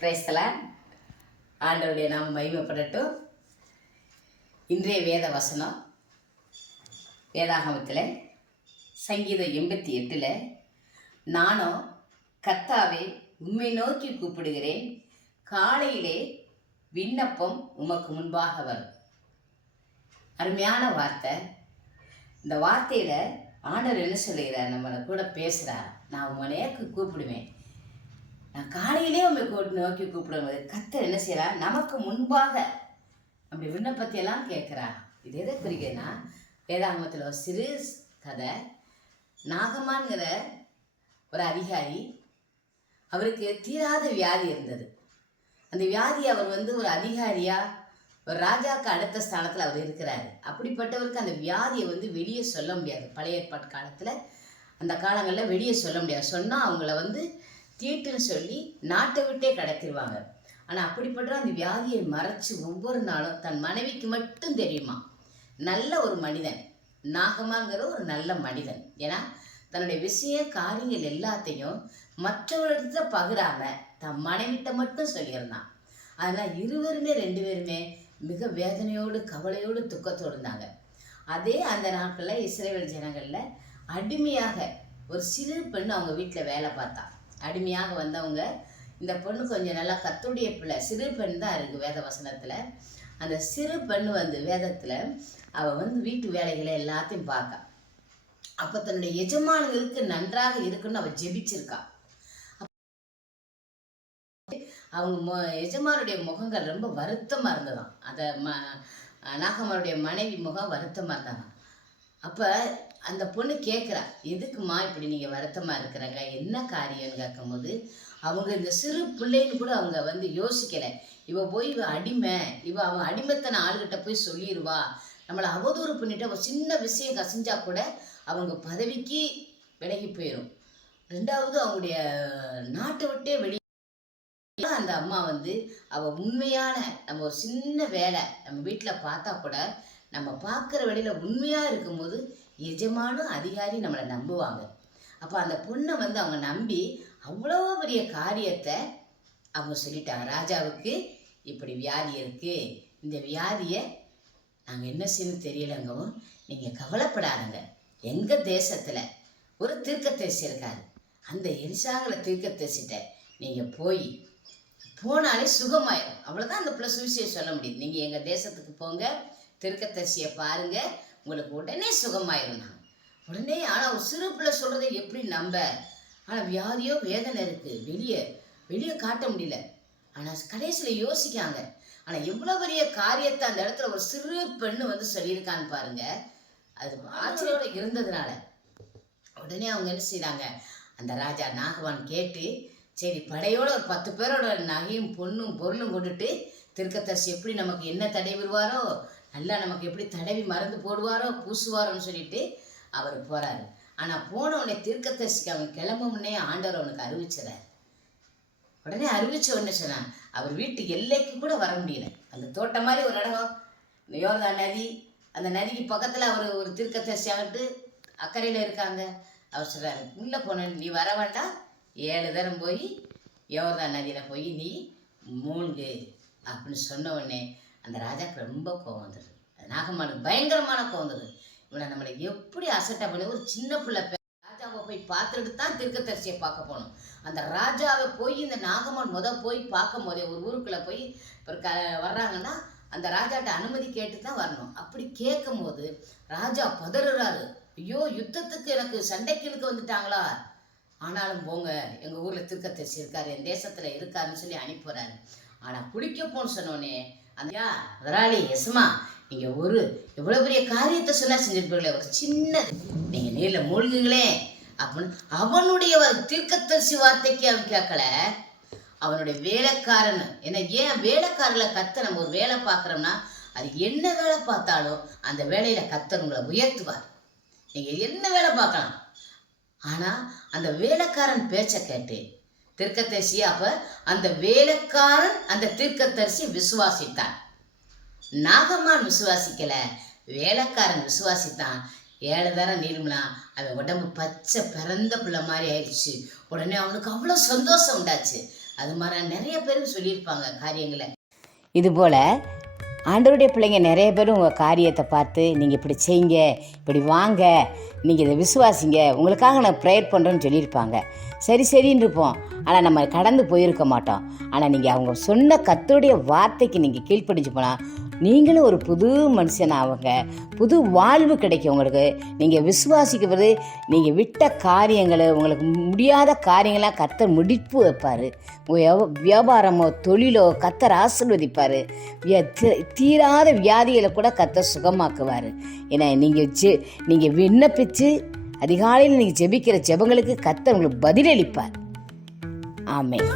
பிரைஸ்தலான் ஆண்டவருடைய நாம் மகிமைப்படட்டும். இன்றைய வேத வசனம் வேதாகமத்தில் சங்கீதம் 88 நானும் கர்த்தாவே உம்மை நோக்கி கூப்பிடுகிறேன், காலையிலே விண்ணப்பம் உமக்கு முன்பாக வரும். அருமையான வார்த்தை. இந்த வார்த்தையில் ஆண்டவர் என்ன சொல்லுகிறார்? நம்மளை கூட பேசுகிறார். நான் உமனைக்கு கூப்பிடுவேன், நான் காலையிலே உண்மை நோக்கி கூப்பிடும்போது கர்த்தர் என்ன செய்கிறார்? நமக்கு முன்பாக அப்படி விண்ணப்பத்தையெல்லாம் கேட்குறார். இது எதை குறிக்கிறதுனா, வேதாகமத்தில் ஒரு சிறு கதை. நாகமான்கிற ஒரு அதிகாரி, அவருக்கு தீராத வியாதி இருந்தது. அந்த வியாதி அவர் ஒரு அதிகாரியாக ஒரு ராஜாவுக்கு அடுத்த ஸ்தானத்தில் அவர் இருக்கிறார். அப்படிப்பட்டவருக்கு அந்த வியாதியை வெளியே சொல்ல முடியாது. பழைய ஏற்பாட்டு காலத்தில், அந்த காலங்களில் வெளியே சொல்ல முடியாது. சொன்னால் அவங்கள தீட்டுன்னு சொல்லி நாட்டை விட்டே கடத்திடுவாங்க. ஆனால் அப்படிப்பட்ட அந்த வியாதியை மறைச்சி ஒவ்வொரு நாளும் தன் மனைவிக்கு மட்டும் தெரியுமா. நல்ல ஒரு மனிதன், நாகமாங்கிற ஒரு நல்ல மனிதன். ஏன்னா தன்னுடைய விஷய காரியங்கள் எல்லாத்தையும் மற்றவர்கிட்ட பகிராம தன் மனைவிட்ட மட்டும் சொல்லியிருந்தான். அதனால் ரெண்டு பேருமே மிக வேதனையோடு கவலையோடு துக்கத்தோடு இருந்தாங்க. அதே அந்த நாட்களில் இஸ்ரவேல் ஜனங்களில் அடிமையாக ஒரு சிறு பெண் அவங்க வீட்டில் வேலை பார்த்தா. அடிமையாக வந்தவங்க, இந்த பொண்ணு கொஞ்சம் நல்லா கத்துடைய பிள்ளை, சிறு பெண் தான் இருக்குது வேத வசனத்தில். அந்த சிறு பெண் வேதத்தில் அவள் வீட்டு வேலைகளை எல்லாத்தையும் பார்க்கா. அப்போ தன்னுடைய எஜமானங்களுக்கு நன்றாக இருக்குன்னு அவள் ஜெபிச்சிருக்கா. அவங்க எஜமானுடைய முகங்கள் ரொம்ப வருத்தமாக இருந்ததாம். அதை நாகமானுடைய மனைவி முகம் வருத்தமாக இருந்தாங்க. அப்போ அந்த பொண்ணு கேட்குறா, எதுக்குமா இப்படி நீங்கள் வருத்தமாக இருக்கிறாங்க, என்ன காரியம்னு கேட்கும்போது, அவங்க இந்த சிறு பிள்ளைன்னு கூட அவங்க யோசிக்கலை. இவ அடிமை, அவன் அடிமைத்தன ஆளுகிட்ட போய் சொல்லிடுவா, நம்மளை அவதூறு பண்ணிட்டு ஒரு சின்ன விஷயம் கசிஞ்சா கூட அவங்க பதவிக்கு விலகி போயிடும். ரெண்டாவது அவங்களுடைய நாட்டை விட்டே வெளியே. அந்த அம்மா அவள் உண்மையான, நம்ம ஒரு சின்ன வேலை நம்ம வீட்டில் பார்த்தா கூட நம்ம பார்க்குற வேலையில் உண்மையாக இருக்கும்போது எஜமானும் அதிகாரி நம்மளை நம்புவாங்க. அப்போ அந்த பொண்ணை அவங்க நம்பி அவ்வளோ பெரிய காரியத்தை அவங்க சொல்லிட்டாங்க. ராஜாவுக்கு இப்படி வியாதி இருக்குது, இந்த வியாதியை நாங்கள் என்ன செய்யணும் தெரியலங்கவும், நீங்கள் கவலைப்படாதுங்க, எங்கள் தேசத்தில் ஒரு தீர்க்கதரிசி இருக்காரு, அந்த எலிசாங்கிற தீர்க்கதரிசிட்ட நீங்கள் போனாலே சுகமாயிடும். அவ்வளோதான் அந்த ப்ளஸ் விஷயம் சொல்ல முடியுது. நீங்கள் எங்கள் தேசத்துக்கு போங்க, தீர்க்கதரிசியை பாருங்க, உங்களுக்கு உடனே சுகமாயிரும். நான் உடனே. ஆனால் ஒரு சிறு பிள்ளை சொல்கிறத எப்படி நம்ப? ஆனால் வியாதியோ வேதனை இருக்குது, வெளியே காட்ட முடியல. ஆனால் கடைசியில் யோசிக்காங்க. ஆனால் எவ்வளோ பெரிய காரியத்தை அந்த இடத்துல ஒரு சிறு பெண்ணு சொல்லியிருக்கான்னு பாருங்க. அது ஆச்சரியோட இருந்ததுனால உடனே அவங்க என்ன செய்கிறாங்க, அந்த ராஜா நாகவான் கேட்டு, சரி படையோட ஒரு 10 பேரோட நகையும் பொண்ணும் பொருளும் கொண்டுட்டு தீர்க்கதரிசி எப்படி நமக்கு என்ன தடவிடுவாரோ, நல்லா நமக்கு எப்படி தடவி மருந்து போடுவாரோ பூசுவாரோன்னு சொல்லிட்டு அவர் போகிறாரு. ஆனால் போனவுடனே தீர்க்கதரிசிக்கு அவன் கிளம்பும்னே ஆண்டவர் அவனுக்கு அறிவிச்சிடார். உடனே அறிவிச்ச உடனே சொன்னான், அவர் வீட்டு எல்லைக்கு கூட வர முடியல. அந்த தோட்டம் மாதிரி ஒரு இடம், இந்த யோர்தான் நதி, அந்த நதிக்கு பக்கத்தில் அவர் ஒரு தீர்க்கதரிசி ஆகிட்டு அக்கறையில் இருக்காங்க. அவர் சொல்கிறார், உள்ளே போன நீ வர வேண்டாம், 7 தரம் போய் யோர்தான் நதியில் போய் நீ மூழ்கு அப்படின்னு சொன்ன உடனே அந்த ராஜாவுக்கு ரொம்ப கோவம் வந்தது. நாகமானுக்கு பயங்கரமான கோவம் வந்தது. இவனை நம்மளை எப்படி அசட்டை பண்ணி ஒரு சின்ன பிள்ளை ராஜாவை போய் பார்த்துட்டு தான் தீர்க்கதரிசியை பார்க்க போகணும். அந்த ராஜாவை போய் இந்த நாகமான் போய் பார்க்கும் போதே ஒரு ஊருக்குள்ளே போய் வர்றாங்கன்னா அந்த ராஜாட்ட அனுமதி கேட்டு தான் வரணும். அப்படி கேட்கும் போது ராஜா பதறாரு, ஐயோ யுத்தத்துக்கு எனக்கு சண்டைக்கு இழுக்க வந்துட்டாங்களா, ஆனாலும் போங்க, எங்கள் ஊரில் தீர்க்கதரிசி இருக்காரு, என் தேசத்தில் இருக்காருன்னு சொல்லி அனுப்புகிறாரு. ஆனால் குளிக்க போன்னு சொன்னோடனே அந்த முதலாளி, எஸ்மா நீங்கள் எவ்வளோ பெரிய காரியத்தை சொல்ல செஞ்சிருப்பீங்களே, ஒரு சின்னது நீங்கள் நீரில் மூழ்குங்களே அப்படின்னு அவனுடைய தீர்க்கதரிசி வார்த்தைக்கு அவன் கேட்கல. அவனுடைய வேலைக்காரன் என்ன, ஏன் வேலைக்காரில் கத்த நம்ம ஒரு வேலை பார்க்குறோம்னா அது என்ன வேலை பார்த்தாலும் அந்த வேலையில் கத்தர் உங்களை உயர்த்துவார். நீங்கள் என்ன வேலை பார்க்கலாம். ஆனால் அந்த வேலைக்காரன் பேச்சை கேட்டு தீர்க்கதரிசி, அப்போ அந்த வேலைக்காரன் அந்த தீர்க்கதரிசி விசுவாசித்தான். நாகமான் விசுவாசிக்கல, வேலைக்காரன் விசுவாசித்தான். 7 தரம் நீர்மலாம் அவன் உடம்பு பச்சை பிறந்த பிள்ளை மாதிரி ஆயிடுச்சு. உடனே அவனுக்கு அவ்வளோ சந்தோஷம் உண்டாச்சு. அது மாதிரி நிறைய பேருக்கு சொல்லியிருப்பாங்க காரியங்களை. இதுபோல் ஆண்டவருடைய பிள்ளைங்க நிறைய பேர் உங்கள் காரியத்தை பார்த்து நீங்கள் இப்படி செய்யுங்க, இப்படி வாங்க, நீங்கள் இதை விசுவாசிங்க, உங்களுக்காக நான் ப்ரேயர் பண்ணுறேன்னு சொல்லியிருப்பாங்க. சரின்னு இருப்போம், ஆனால் நம்ம கடந்து போயிருக்க மாட்டோம். ஆனால் நீங்கள் அவங்க சொன்ன கர்த்தருடைய வார்த்தைக்கு நீங்கள் கீழ்ப்படிஞ்சு போனால் நீங்களும் ஒரு புது மனுஷனாக, புது வாழ்வு கிடைக்கும் உங்களுக்கு. நீங்கள் விசுவாசிக்கிறது, நீங்கள் விட்ட காரியங்களை, உங்களுக்கு முடியாத காரியங்களாம் கர்த்தர் முடிப்பு வைப்பார். வியாபாரமோ தொழிலோ கர்த்தர் ஆசீர்வதிப்பார். தீராத வியாதிகளை கூட கர்த்தர் சுகமாக்குவார். ஏன்னா நீங்கள் விண்ணப்பித்து அதிகாலையில் நீங்கள் ஜெபிக்கிற ஜெபங்களுக்கு கர்த்தர் உங்களுக்கு பதிலளிப்பார். ஆமென்.